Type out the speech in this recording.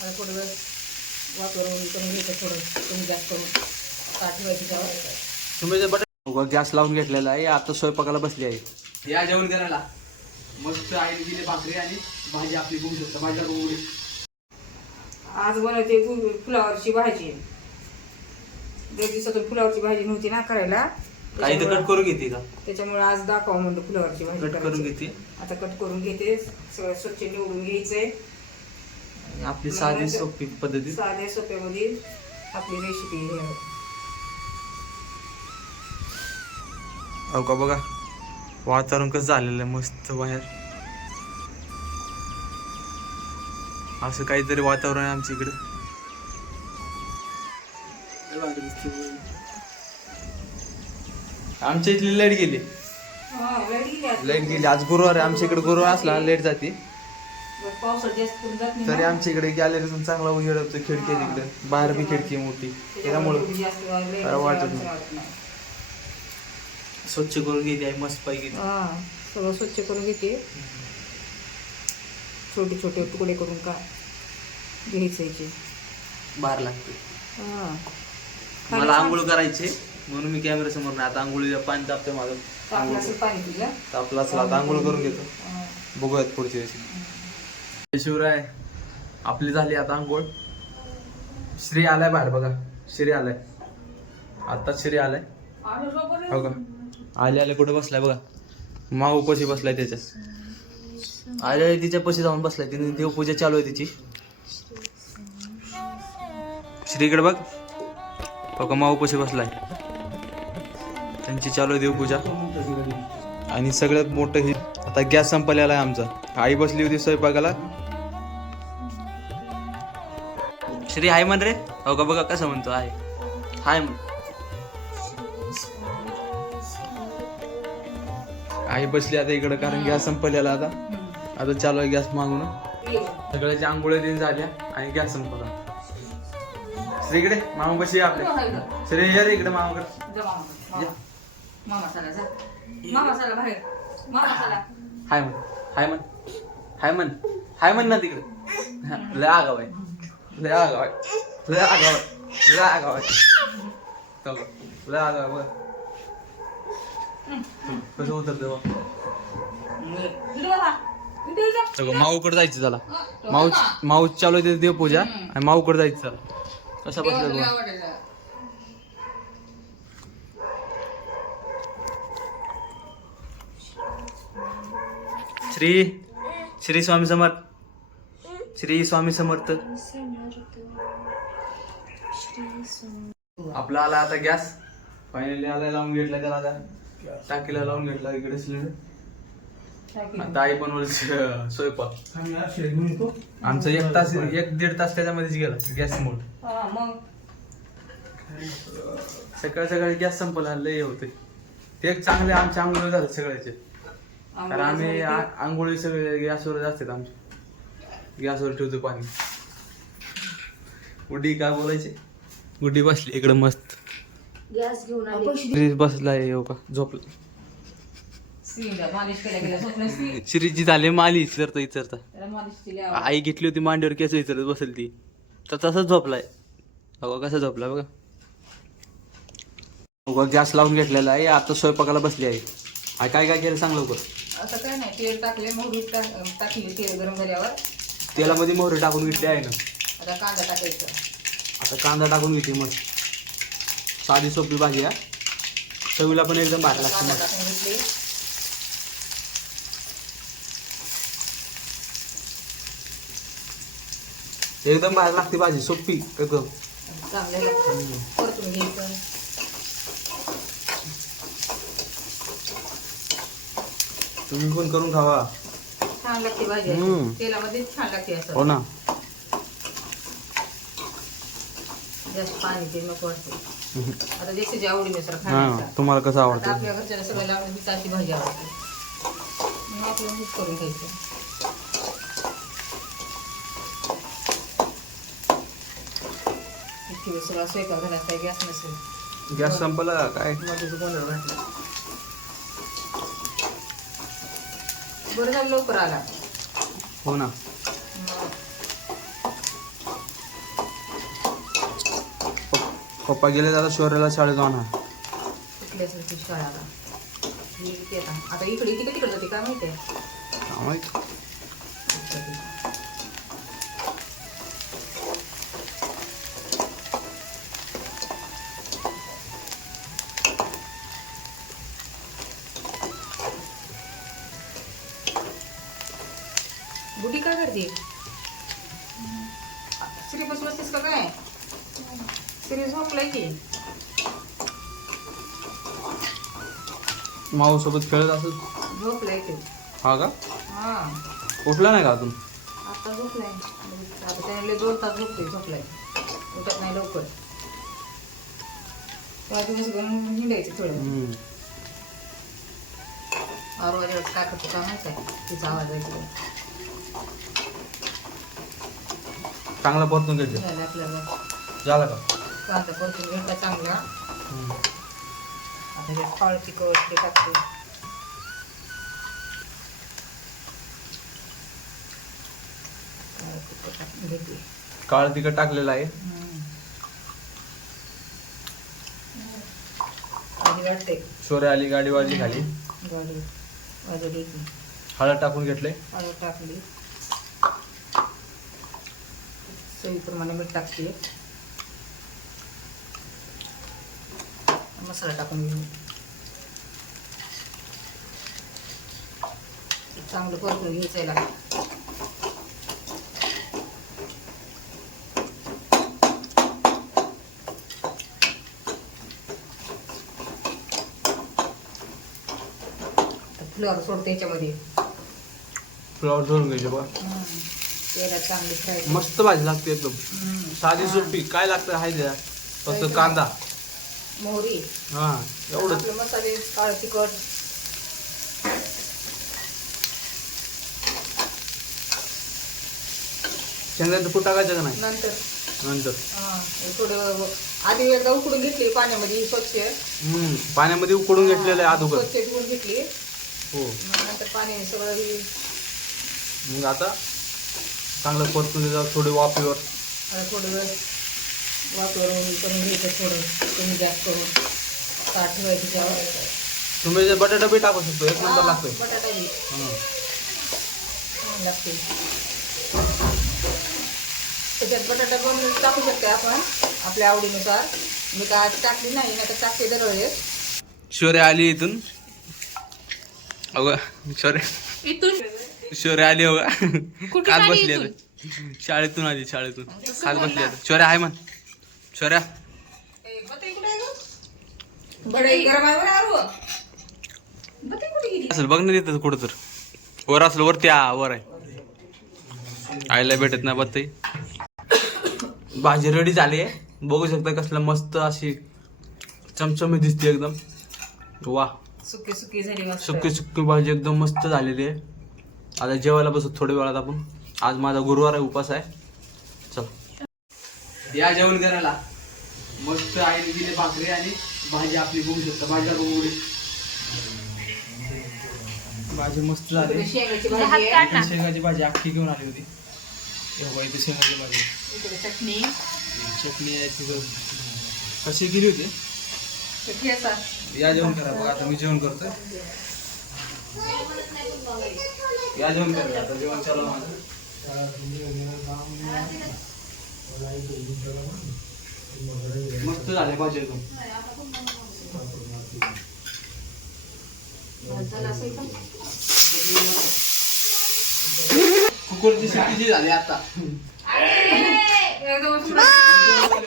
आता थोडं वेळ वातावरण करून घ्यायचं, थोडं कमी जास्त करून ताट ठेवायची त्यावर. तुम्ही बटन गॅस लावून घेतलेला आहे. आता स्वयंपाकाला बसली आहे. या जेवण करायला मस्त आईने दिली भाकरी आणि भाजी आपली बघू शकता. माझ्या उघडी आज बनवते फुलावरची भाजी. 2 दिवसातून फुलावरची भाजी नव्हती ना करायला, काही तर कट करून घेते का? त्याच्यामुळे आज दाखवा म्हणतो फुलावरची भाजी कट करून करायची. घेते. आता कट करून घेते, सगळं स्वच्छ निवडून घ्यायचंय. आपली साधी सोपी पद्धती साध्या सोप्यामध्ये आपली रेसिपी. हो का बघा वातावरण कसं झालेलं आहे मस्त बाहेर. असं काहीतरी वातावरण आहे आमच्या इकडे. आमच्या इथली लाईट गेली. लाईट गेली आज गुरुवार आहे. आमच्या इकडे गुरुवार असला लाईट जाते. पावसात जास्त करून जात नाही तरी ना. आमच्या इकडे गॅलरीतून चांगला उजेड होतो. खिडकी आहे तिकडे, बाहेर बी खिडकी आहे मोठी, त्याच्यामुळे जास्त लाईट काय वाटत नाही. नाही. स्वच्छ करून घेते आहे मस्त पैकी. सगळं स्वच्छ करून घेते. छोटे छोटे तुकडे करून का घ्यायचे. बाहेर लागते. हा मला आंघोळ करायचे म्हणून मी कॅमेरा समोर नाही. आता आंघोळीला पाणी तापते माझं. तापलं पाणी तुझ्या तापला असला आता आंघोळ करून घेतो. बघूयात पुढची वेळेस. शिवराय आपली झाली आता आंघोळ. श्री आलाय बाहेर बघा. श्री आलाय आता. श्री आलाय हो का. आले आले कुठे बसलाय बघा. माऊ पशी बसलाय त्याच्यात. आले तिच्या पशी जाऊन बसलाय. तिने देवपूजा चालू आहे तिची. श्रीकडे बघ बघा माऊ पशी बसलाय. त्यांची चालू आहे देवपूजा. आणि सगळ्यात मोठं हे आता गॅस संपलेला आहे आमचा. आई बसली होती स्वयंपाकाला. श्री हाय म्हण रे. हो का बघा कसं म्हणतो हाय हाय म्हण. आई बसली आता इकडं कारण गॅस संपलेला आता. आता चालू आहे गॅस मागून. सगळ्याच्या आंघोळ्या दिन झाल्या आणि गॅस संपला. श्री इकडे मामा बशी आपले. श्री ये रे इकडे मामाकडे. हाय म्हण हाय म्हण हाय म्हण हाय म्हण ना तिकडे. लय आगाव आहे. लय आगाव आहे. लय आगाव आहे. लय आगाव आहे. लय आगाव आहे बघ कसं उतरते बघ. माऊकडे जायचं चला. माऊ चालू आहे देवपूजा आणि माऊकडे जायचं चला. कसा बसला बघा. श्री श्री स्वामी समर्थ. श्री स्वामी समर्थ. आपला आला आता गॅस. फायनली आला. लावून घेतला त्याला. आता टाकीला लावून घेतला इकडे सिलेंडर. आता आई बनवलं स्वयंपाक. आमचं 1 तास 1-1.5 तास त्याच्यामध्येच गेला गॅस मोड. सकाळी गॅस संपला. लय होते ते एक चांगले. आमच्या आंघोळी झाले सगळ्याचे. कारण आम्ही आंघोळी सगळे गॅसवरच असतात. आमच्या गॅसवर ठेवतो पाणी. गुड्डी काय बोलायचे. गुड्डी बसली इकडे मस्त. गॅस घेऊन बसलाय हो का झोपला. श्रीजी झाले माली इचरता. आई घेतली होती मांडीवर केस इचरत बसेल ती. तर तसंच झोपलाय बघा. कसा झोपलाय बघा. गॅस लावून घेतलेला आहे. आता स्वयंपाकाला बसली आहे. आई काय काय केलं सांग लवकर. आता काय नाही, तेल टाकले, मोहरी टाकली. तेल गरम झाल्यावर तेलामध्ये मोहरी टाकून घेतली आहे ना. आता कांदा टाकायचा. आता कांदा टाकून घेते मस्त. साधी सोपी भाजी आहे. चवीला पण एकदम भारी लागते. कांदा टाकून घेतले. एकदम भारी लागते भाजी. सोपी एकदम चांगलं परतून घ्यायचं. तुम्ही पण करून खावा. छान लागते भाजी. तेलामध्ये छान लागते असं. हो ना. जास्त पाणी ते नको वाटते. आता ज्याची आवडीनुसार हा खायचं. तुम्हाला कसं आता आवडतं. आपल्या घरच्याला सगळ्याला बिचाची भाजी आवडते. मग आपलं मीच करून घ्यायचं. इतकी सगळा स्वयंपाक घरात काही गॅस नसेल. गॅस संपला काय. मध्येच गोंधळ घातला. बरं झालं लवकर आला. हो ना. पप्पा गेले आता शौर्याला शाळेत आणा. कुठली असेल ती शाळाला आता इकडे तिकडे जाते काय माहिती आहे. बुटी काय करते श्री बसवतेस का काय श्री झोपलाय की माऊ सोबत खेळत असत. झोपलाय ते हा का हा उठला नाही का अजून. आता झोपलाय आता त्याने 2 तास झोपलाय उठत नाही लवकर. दिवस हिंडायचे थोडं आरोग्य काय करतो काय माहित आहे तिचा आवाज ऐकतो. चांगला परतून घ्यायचं झालं आपल्याला झाला का. कांदा परतून घेतला चांगला. आता हे काळ तिखट ते टाकते. काळं तिखट टाकून घेते. काळ तिखट टाकलेलं आहे. आधी वाटते शौर्य आली गाडी वाजली खाली. गाडी वाजवली की हळद टाकून घेतले. हळद टाकली चवीप्रमाणे मीठ टाकते. मसाला टाकून घेऊ. चांगलं परतून घ्यायचं याला. फ्लॉवर सोडते याच्यामध्ये. फ्लॉवर धरून घ्यायचे बघा. त्याला चांगली फ्राय. मस्त भाजी लागते एकदम साधी सोपी. काय लागतं हाय द्या फक्त कांदा मोहरी हा एवढं. आपले मसाले काळं तिखट शेंगदाण्याचं कूट टाकायचं का नाही नंतर नंतर. थोडं आधी एकदा उकडून घेतली पाण्यामध्ये स्वच्छ. पाण्यामध्ये उकडून घेतलेलं आहे अगोदर. स्वच्छ धुवून घेतली. हो नंतर पाणी सगळं मग आता चांगलं परतून द्यायचं थोडी वाफेवर. थोडं वेळ वाफेवर करून घ्यायचं. थोडं कमी गॅस करून ताट ठेवायचं त्याच्यावर. तुम्ही जे बटाटा बी टाकू शकतो. एक नंबर लागतोय. बटाटा बी छान लागते. त्याच्यात बटाटा पण टाकू शकते आपण आपल्या आवडीनुसार. मी काय आज टाकली नाही ना तर टाकते दरवेळेस. शौर्य आली इथून अगं शौर्य आली हो काल बसली आता शाळेतून आली. शाळेतून काल बसली आता. शौर्य आहे म्हण. शौर्या असेल बघ ना तिथं कुठं तर वर असेल. वरती वर आहे. आईला भेटत नाही बघ. भाजी रेडी झाली आहे. बघू शकता कसलं मस्त अशी चमचमी दिसते एकदम. वा सुकी सुकी झाली. सुकी सुकी भाजी एकदम मस्त झालेली आहे. आता जेवायला बसू थोड्या वेळात आपण. आज माझा गुरुवार आहे उपास आहे. चल या जेवण करायला. मस्त आईने दिली भाकरी आणि भाजी आपली बघू शकता. भाजी बघू भाजी मस्त झाली. शेंगाची भाजी अख्खी घेऊन आली होती. इथे शेंगाची भाजी चटणी आहे तिथं. कशी गेली होती. या जेवण करा. बघा आता मी जेवण करतोय. या जेवण करा. आता जेवण चालू माझं. मस्त झाले भाजी एकदम. कुकरची शिट्टी जी झाली आता.